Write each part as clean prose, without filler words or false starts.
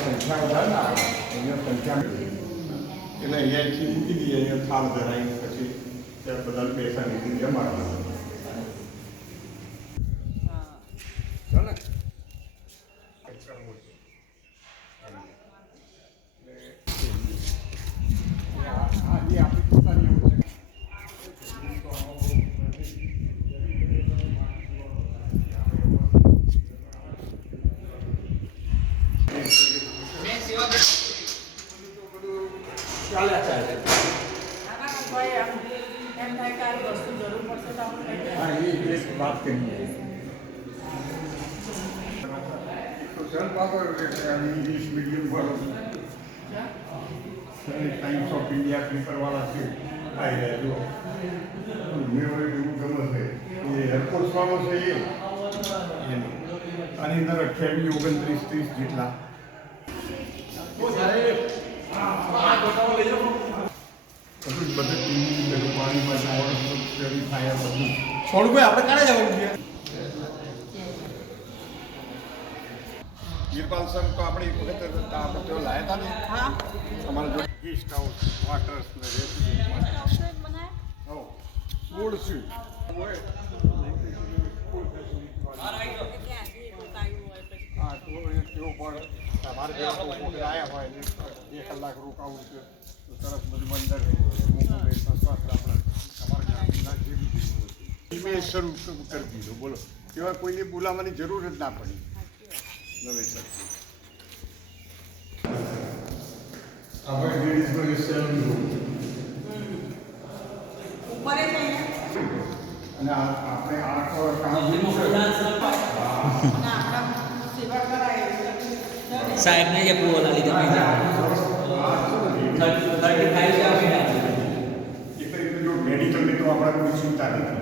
સંખ્યા વધારે ના આવે અહીંયા સંખ્યા એટલે અહીંયાથી મૂકી દઈએ અહીંયા થાળ ધરાઈને પછી ત્યાં બધા પૈસા નીકળી જમાડવા बात करिए तो सर बाबा इंग्लिश मीडियम वालों टाइम्स ऑफ इंडिया पेपर वाला से आई है जो मेरे गमत है ये एयरफोर्स वालों से ये आनी अंदर 28 29 30 જેટલા બધું ટીવી પાણીમાં જવાનું થાય બધું સોળભાઈ આપણે ક્યારે જવાનું છે વીરપાલ સર તો આપણી વખતે આપણે તેઓ લાયા હતા ને અમારા જો ગેસ્ટ હાઉસ ક્વાર્ટર્સ ને ફૂડ છે હા તો તેઓ પણ તમારે આવ્યા હોય 2 કલાક રોકાવું છે તો સરસ બધું અંદર તમારે શરૂ કરી દીધો બોલો તેવા કોઈને બોલાવવાની જરૂર જ ના પડી નવેસર આપણે અને આપણે આખો સાહેબને જે બોલા લીધા મેડિકલ ની તો આપણે કોઈ ચિંતા નથી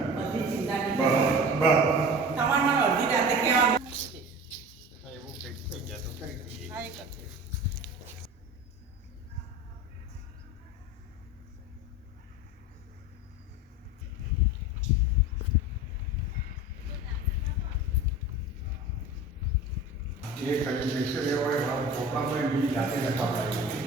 ये कहीं पैसे ले हुए हम छोटा में भी जाते रहता है